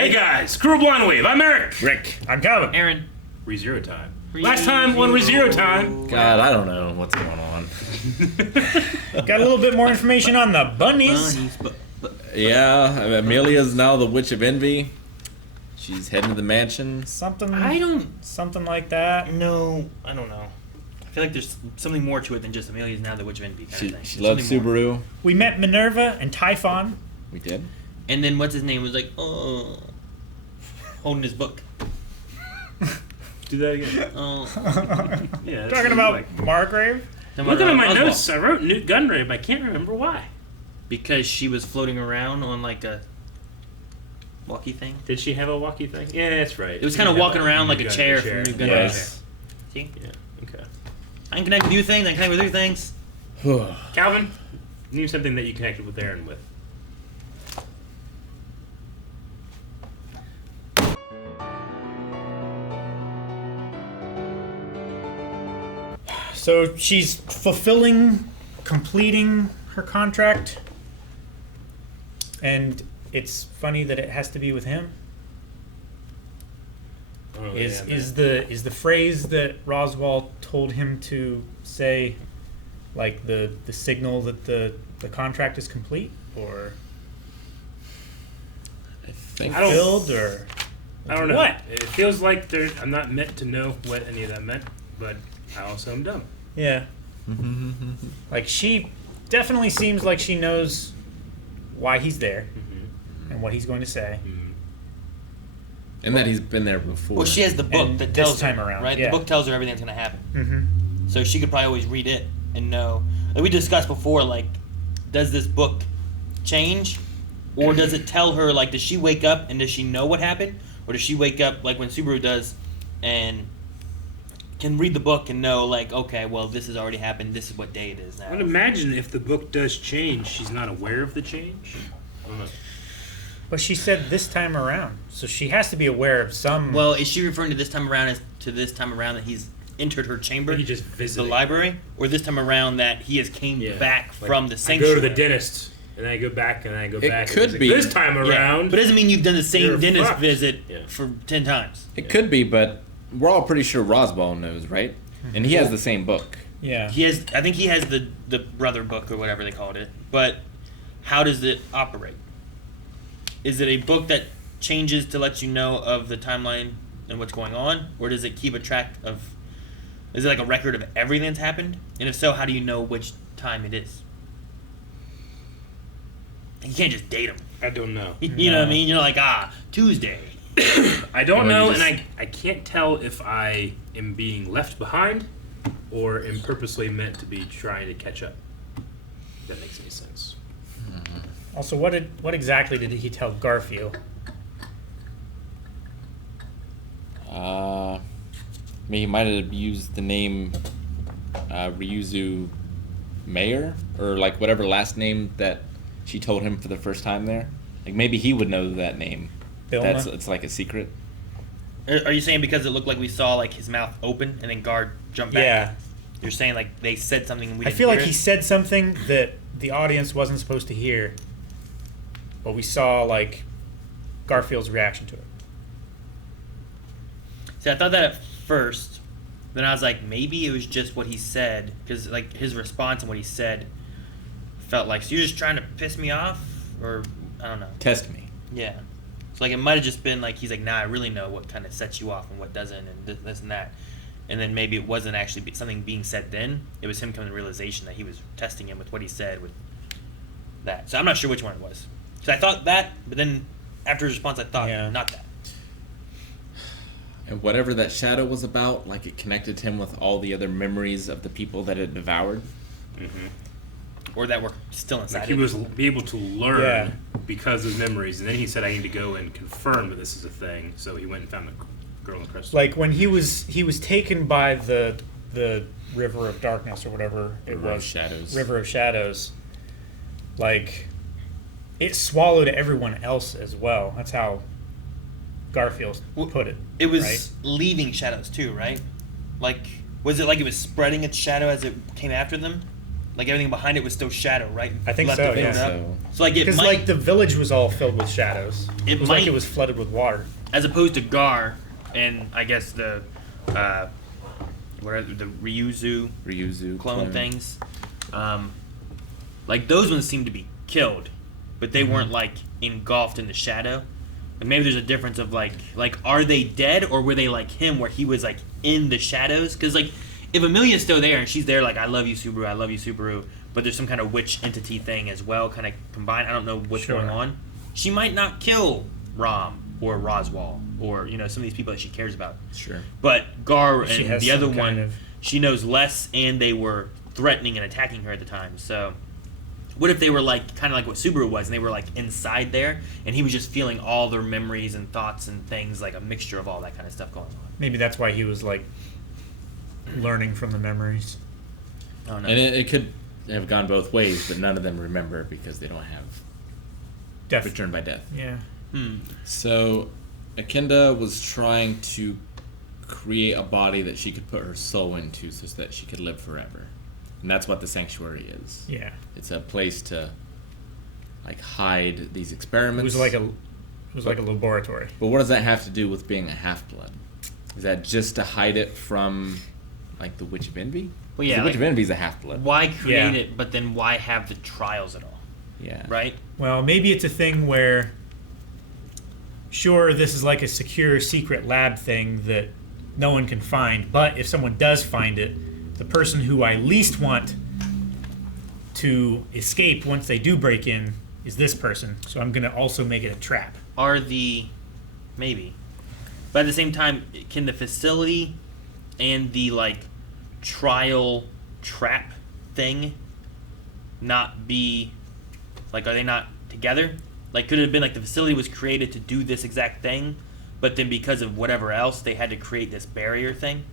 Hey guys, Crew Blind Wave. I'm Eric. Rick. I'm Calvin. Aaron. ReZero time. Last time on ReZero time. God, I don't know what's going on. Got a little bit more information on the bunnies. Yeah, Amelia's now the Witch of Envy. She's heading to the mansion. Something like that. No, I don't know. I feel like there's something more to it than just Amelia's now the Witch of Envy kind of thing. She loves Subaru. More. We met Minerva and Typhon. We did. And then what's his name was like, holding his book. Do that again. Yeah. Talking about Margrave? Looking at my notes, I wrote Newt Gunray, but I can't remember why. Because she was floating around on like a walkie thing. Did she have a walkie thing? Yeah, that's right. It was kind of walking around like a chair from Newt Gunray. Yes. See? Yeah. Okay. I can connect with you things. I can connect with your things. Calvin, name something that you connected with Aaron with. So she's completing her contract, and it's funny that it has to be with him. Oh, Is the phrase that Roswell told him to say, like the signal that the contract is complete, or I think fulfilled, or I don't know. What? It feels like I'm not meant to know what any of that meant, but I also am dumb. Yeah. Like, she definitely seems like she knows why he's there and what he's going to say. And that he's been there before. Well, she has the book And that tells this time her, around, right? yeah. The book tells her everything that's going to happen. Mm-hmm. So she could probably always read it and know. Like we discussed before, like, does this book change? Or does it tell her, like, does she wake up and does she know what happened? Or does she wake up, like when Subaru does, and can read the book and know, like, okay, well, this has already happened. This is what day it is now. I would imagine if the book does change, she's not aware of the change. I don't know. But she said this time around, so she has to be aware of some. Well, is she referring to this time around as to this time around that he's entered her chamber, He just visited the library, or this time around that he has came back Like, from the I sanctuary? go to the dentist, and then I go back, and then I go back. could and be. This time Yeah, around. but it doesn't mean you've done the You're same dentist fucked. visit Yeah. for 10 times. It could be, but we're all pretty sure Roswell knows, right? And he has the same book. Yeah. He has, I think he has the brother book or whatever they called it. But how does it operate? Is it a book that changes to let you know of the timeline and what's going on, or does it keep a track of? Is it like a record of everything that's happened? And if so, how do you know which time it is? You can't just date them. I don't know. You know what I mean? You're like, Tuesday. I don't Or know, you just- and I can't tell if I am being left behind or am purposely meant to be trying to catch up. If that makes any sense. Also, what exactly did he tell Garfield? I mean, he might have used the name Ryuzu Mayer, or like whatever last name that she told him for the first time there. Like maybe he would know that name. Bilma? It's like a secret. Are you saying because it looked like we saw like his mouth open and then guard jump back? Yeah. You're saying like they said something and we I didn't feel like hear he it? said something that the audience wasn't supposed to hear, but we saw like Garfield's reaction to it. See, I thought that at first. Then I was like, maybe it was just what he said, because like his response and what he said felt like, so you're just trying to piss me off, or I don't know. Test me. Yeah. So like it might have just been like he's like, nah, I really know what kind of sets you off and what doesn't, and this and that. And then maybe it wasn't actually something being said then. It was him coming to the realization that he was testing him with what he said with that. So I'm not sure which one it was. So I thought that, but then after his response, I thought not that. And whatever that shadow was about, like it connected him with all the other memories of the people that it devoured. Or that were still inside Like he him. was be able to learn because of memories, and then he said, "I need to go and confirm that this is a thing." So he went and found the girl in the crystal. Like when he was taken by the River of Darkness or whatever it River of was. Shadows. River of Shadows. Like it swallowed everyone else as well. That's how Garfield put it. It was right? leaving shadows too, right? Like, was it like it was spreading its shadow as it came after them? Like everything behind it was still shadow, right? I think Left so, it filled yeah. up. So like it Because might, like the village was all filled with shadows. It It was might- like it was flooded with water. as opposed to Gar and I guess the what are the Ryuzu clone things. Like those ones seem to be killed, but they weren't like engulfed in the shadow. And maybe there's a difference of like are they dead or were they like him where he was like in the shadows? Because like if Amelia's still there and she's there like I love you Subaru, but there's some kind of witch entity thing as well, kind of combined. I don't know what's Sure. going on. She might not kill Rom or Roswell or some of these people that she cares about. Sure. But Gar She and has the other some one, kind of- she knows less, and they were threatening and attacking her at the time. So, what if they were like kind of like what Subaru was, and they were like inside there, and he was just feeling all their memories and thoughts and things, like a mixture of all that kind of stuff going on. Maybe that's why he was like learning from the memories. I don't know. And it could have gone both ways, but none of them remember because they don't have return by death. Yeah. So, Akinda was trying to create a body that she could put her soul into so that she could live forever. And that's what the sanctuary is. Yeah. It's a place to like hide these experiments. It was like a laboratory. But what does that have to do with being a half-blood? Is that just to hide it from like the Witch of Envy? Well, yeah, The Witch like- of Envy is a half-blood. Why create Yeah. it, but then why have the trials at all? Yeah. Right? Well, maybe it's a thing where, sure, this is like a secure secret lab thing that no one can find, but if someone does find it, the person who I least want to escape once they do break in is this person. So I'm going to also make it a trap. Maybe. But at the same time, can the facility and the like trial trap thing not be like, are they not together? Like, could it have been like the facility was created to do this exact thing, but then because of whatever else they had to create this barrier thing?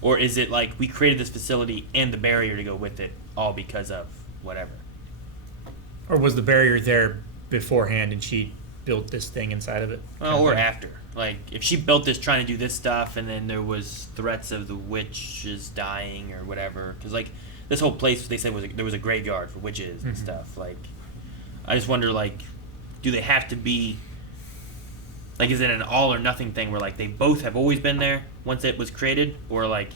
Or is it like we created this facility and the barrier to go with it all because of whatever? Or was the barrier there beforehand and she built this thing inside of it? Well, or after. Like, if she built this trying to do this stuff, and then there was threats of the witches dying or whatever, because like this whole place they said there was a graveyard for witches and stuff. Like, I just wonder, like, do they have to be like, is it an all or nothing thing where like they both have always been there once it was created, or like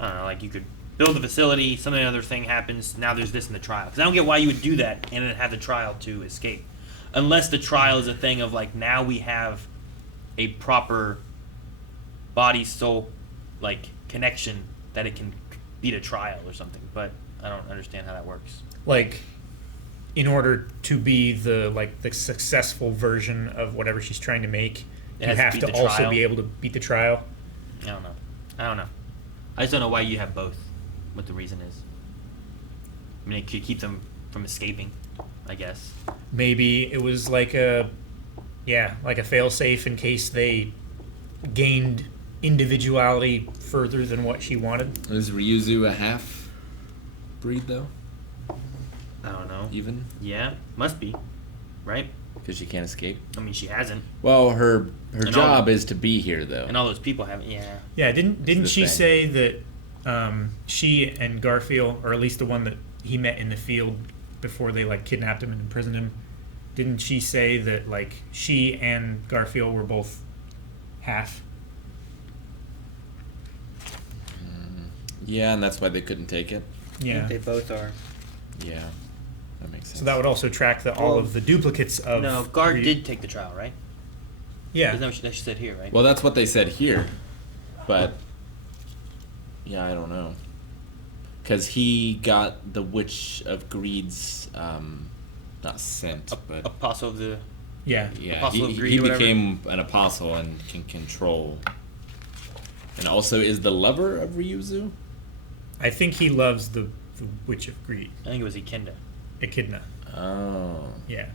I don't know, like you could build the facility, some other thing happens, now there's this in the trial. Because I don't get why you would do that and then have the trial to escape, unless the trial is a thing of like now we have a proper body soul like connection that it can beat a trial or something. But I don't understand how that works. Like, in order to be the successful version of whatever she's trying to make, It you has to have beat to the also trial. be able to beat the trial. I don't know. I just don't know why you have both. What the reason is. I mean, it could keep them from escaping, I guess. Maybe it was like a fail-safe in case they gained individuality further than what she wanted. Is Ryuzu a half breed though? I don't know. Even? Yeah, must be, right? Because she can't escape. I mean, she hasn't, Well, her And job all- is to be here though. and all those people haven't. Yeah. Yeah, didn't the she thing. say that she and Garfield, or at least the one that he met in the field before they like kidnapped him and imprisoned him, didn't she say that like she and Garfield were both half? Yeah, and that's why they couldn't take it. Yeah. They both are. Yeah, that makes sense. So that would also track all Well, of the duplicates of. No, Guard did take the trial, right? Yeah. Isn't that what she said here, right? Well, that's what they said here, but yeah, I don't know. Because he got the Witch of Greed's, not scent, but Apostle of the. Yeah. yeah, Apostle of he Greed or whatever? became an apostle and can control. And also is the lover of Ryuzu? I think he loves the Witch of Greed, I think it was Echidna. Echidna. Oh. Yeah.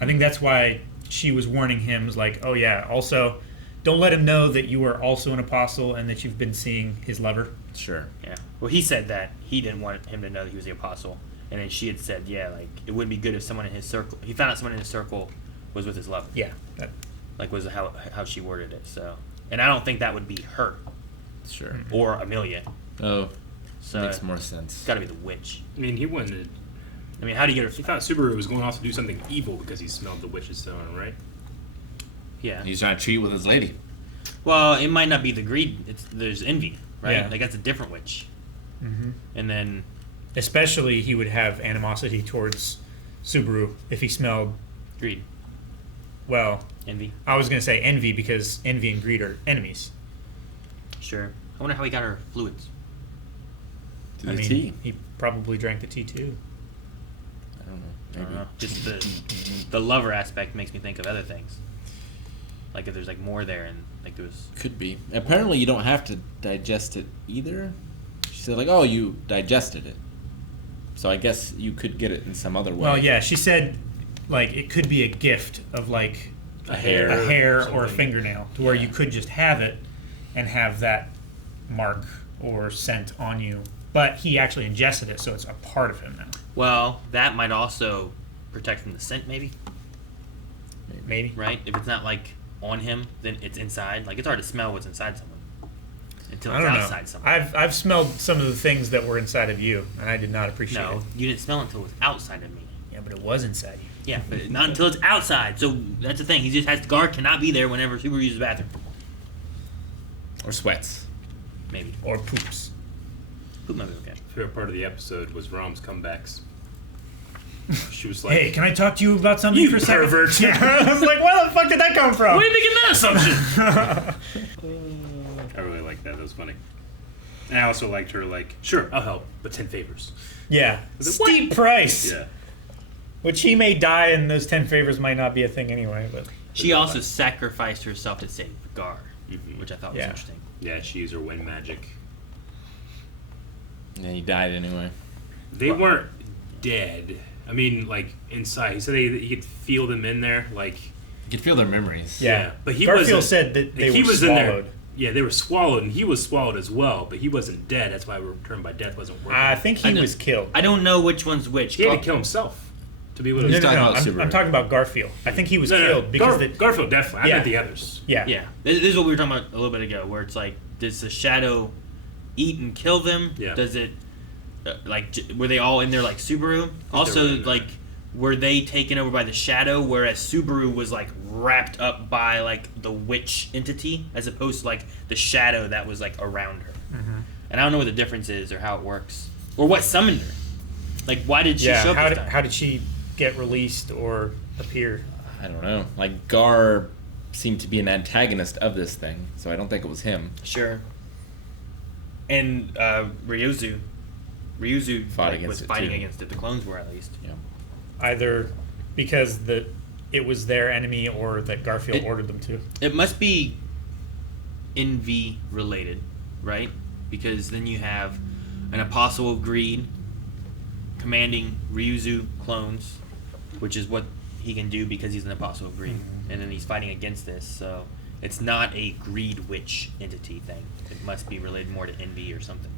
I think that's why she was warning him, was like, oh yeah, also, don't let him know that you are also an apostle and that you've been seeing his lover. Sure. Yeah. Well, he said that he didn't want him to know that he was the apostle, and then she had said, yeah, like it wouldn't be good if someone in his circle. He found out someone in his circle was with his lover. Yeah. That, Like was how she worded it. So, and I don't think that would be her Sure. or Amelia. Oh. So Makes more sense. It's got to be the witch. I mean, he wouldn't. I mean, how do you get He her? thought Subaru was going off to do something evil because he smelled the witch's stone, right? Yeah. He's trying to cheat with his lady. Well, it might not be the greed. There's envy, right? Yeah. Like that's a different witch. Mm-hmm. And then Especially, he would have animosity towards Subaru if he smelled. greed, Well, envy. I was gonna say envy because envy and greed are enemies. Sure. I wonder how he got her fluids. To I the mean, tea. he probably drank the tea too. I don't know. I Maybe. don't know. Just the lover aspect makes me think of other things. Like if there's like more there, and like there was. Could be. Apparently, you don't have to digest it either. She said, like, oh, you digested it. So I guess you could get it in some other way. Well, yeah, she said like it could be a gift of like A hair, a hair or a something. fingernail to where you could just have it and have that mark or scent on you. But he actually ingested it, so it's a part of him now. Well, that might also protect from the scent, maybe. Maybe. Right? If it's not like on him, then it's inside. Like it's hard to smell what's inside someone until I it's don't know. outside someone. I've smelled some of the things that were inside of you, and I did not appreciate No, it. you didn't smell it until it was outside of me. Yeah, but it was inside you. Yeah, but not until it's outside. So that's the thing. He just has guard cannot be there whenever Subaru uses the bathroom. Or sweats. Maybe. Or poops. Poop might be okay. Favorite part of the episode was Rom's comebacks. She was like, Hey, can I talk to you about something You for a second? pervert. Yeah, I was like, where the fuck did that come from? "Where are you making that assumption?" I really liked that. That was funny. And I also liked her, like, sure, I'll help, but 10 favors. Yeah. Was it, what? Steep price. Yeah. Which he may die, and those 10 favors might not be a thing anyway. But She also sacrificed herself to save Gar, Mhm. which I thought was Yeah. interesting. Yeah, she used her wind magic. And then he died anyway. They weren't dead. I mean, like, inside. He said he could feel them in there, like... You could feel their memories. yeah, but he Garfield wasn't- said that they he were was in there. swallowed. Yeah, they were swallowed, and he was swallowed as well, but he wasn't dead. That's why Return by Death wasn't working. I think I he know- was killed. I don't know which one's which. He had to kill himself to be able to... He's talking about I'm Subaru. talking about Garfield. I think he was No, killed because Garfield definitely. I Yeah. meant the others. yeah. Yeah, this is what we were talking about a little bit ago, where it's like, does the shadow eat and kill them? Yeah. Does it, were they all in there like Subaru? Also, in there. like, were they taken over by the shadow, whereas Subaru was like wrapped up by like the witch entity, as opposed to like the shadow that was like around her? Mhm. And I don't know what the difference is or how it works, or what summoned her. Like, why did she Yeah, show up how this did, time? how did she get released or appear? I don't know. Like, Gar seemed to be an antagonist of this thing, so I don't think it was him. Sure. And Ryuzu Fought like, against was it, fighting too. against it. The clones were, at least. Yeah. Either because it was their enemy or that Garfield ordered them to. It must be envy related, right? Because then you have an apostle of greed commanding Ryuzu clones, which is what he can do because he's an apostle of greed, and then he's fighting against this. So it's not a greed witch entity thing. It must be related more to envy or something.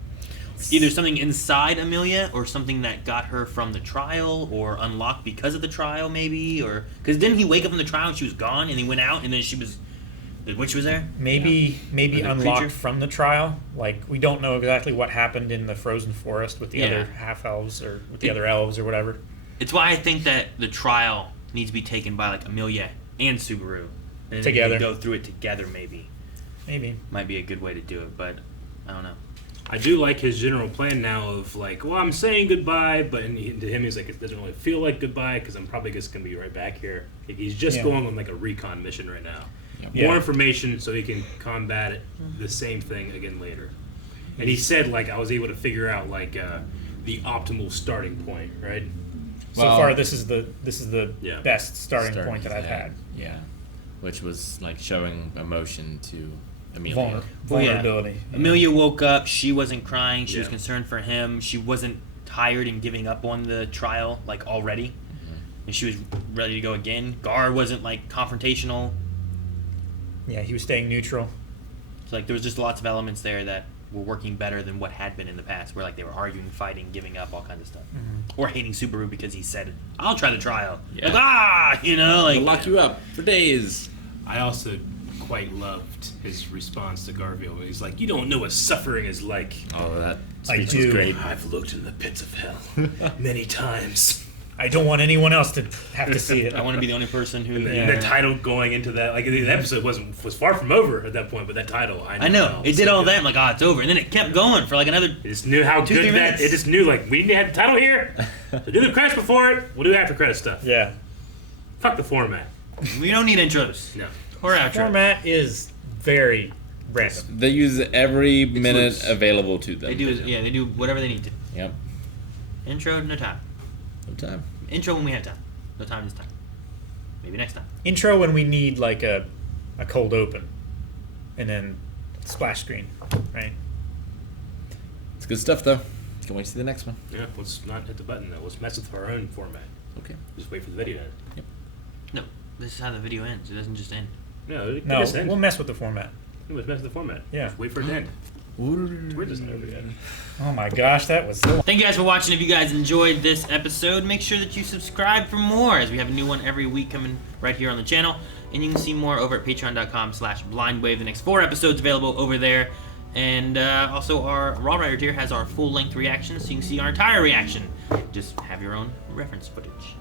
Either something inside Amelia or something that got her from the trial or unlocked because of the trial, maybe, or because didn't he wake up in the trial and she was gone, and he went out and then the witch was there? Maybe Or the unlocked creature? from the trial. Like, we don't know exactly what happened in the frozen forest with the Yeah. other half elves or with the other elves or whatever. It's why I think that the trial needs to be taken by like Amelia and Subaru, and then Together. they go through it together. Maybe Maybe. might be a good way to do it, but I don't know. I do like his general plan now of like, well, I'm saying goodbye, but to him he's like, it doesn't really feel like goodbye because I'm probably just gonna be right back here. Like, he's just Yeah. going on like a recon mission right now. Yeah. More information so he can combat it, the same thing again later. And he said like I was able to figure out like the optimal starting point, right? So Well- far, this is the Yeah. best starting point that I've had. Yeah. Which was like showing emotion to Amelia. Well, yeah. Vulnerability. Amelia woke up. She wasn't crying. She was Yeah. concerned for him. She wasn't tired and giving up on the trial like already, and she was ready to go again. Gar wasn't like confrontational. Yeah, he was staying neutral. So like there was just lots of elements there that were working better than what had been in the past, where like they were arguing, fighting, giving up, all kinds of stuff, or hating Subaru because he said, "I'll try the trial." Yeah. Like, like They'll like lock you up for days. I also quite loved his response to Garfield. He's like, "You don't know what suffering is like." Oh, that I speech do. was great. I've looked in the pits of hell many times. I don't want anyone else to have to see it. I want to be the only person who. Yeah. The title going into that, like the episode was far from over at that point, but that title, I know. It did all that. I'm like, oh, it's over. And then it kept going for like another. It just knew how 2-3 good that. minutes. It just knew like we need to have the title here. So do the credits before it. We'll do after credit stuff. Yeah. Fuck the format. We don't need intros No. or outros. Format is very random. They use every minute loose. available to them. They do. Yeah, they do whatever they need to. Yep. Intro, no time. No time. Intro when we have time. No time this time. Maybe next time. Intro when we need like a cold open, and then splash screen, right? It's good stuff, though. Can't wait to see the next one. Yeah. Let's not hit the button though. Let's mess with our own format. Okay. Just wait for the video to end. No, this is how the video ends. It doesn't just end. No, it No, just end. we'll mess with the format. Let's mess with the format. Yeah. Just wait for it to end. We're just over yet. Oh my gosh, that was so. Thank you guys for watching. If you guys enjoyed this episode, make sure that you subscribe for more, as we have a new one every week coming right here on the channel. And you can see more over at patreon.com/blindwave. The next 4 episodes available over there. And also our Raw Writer tier has our full-length reactions, so you can see our entire reaction. Just have your own reference footage.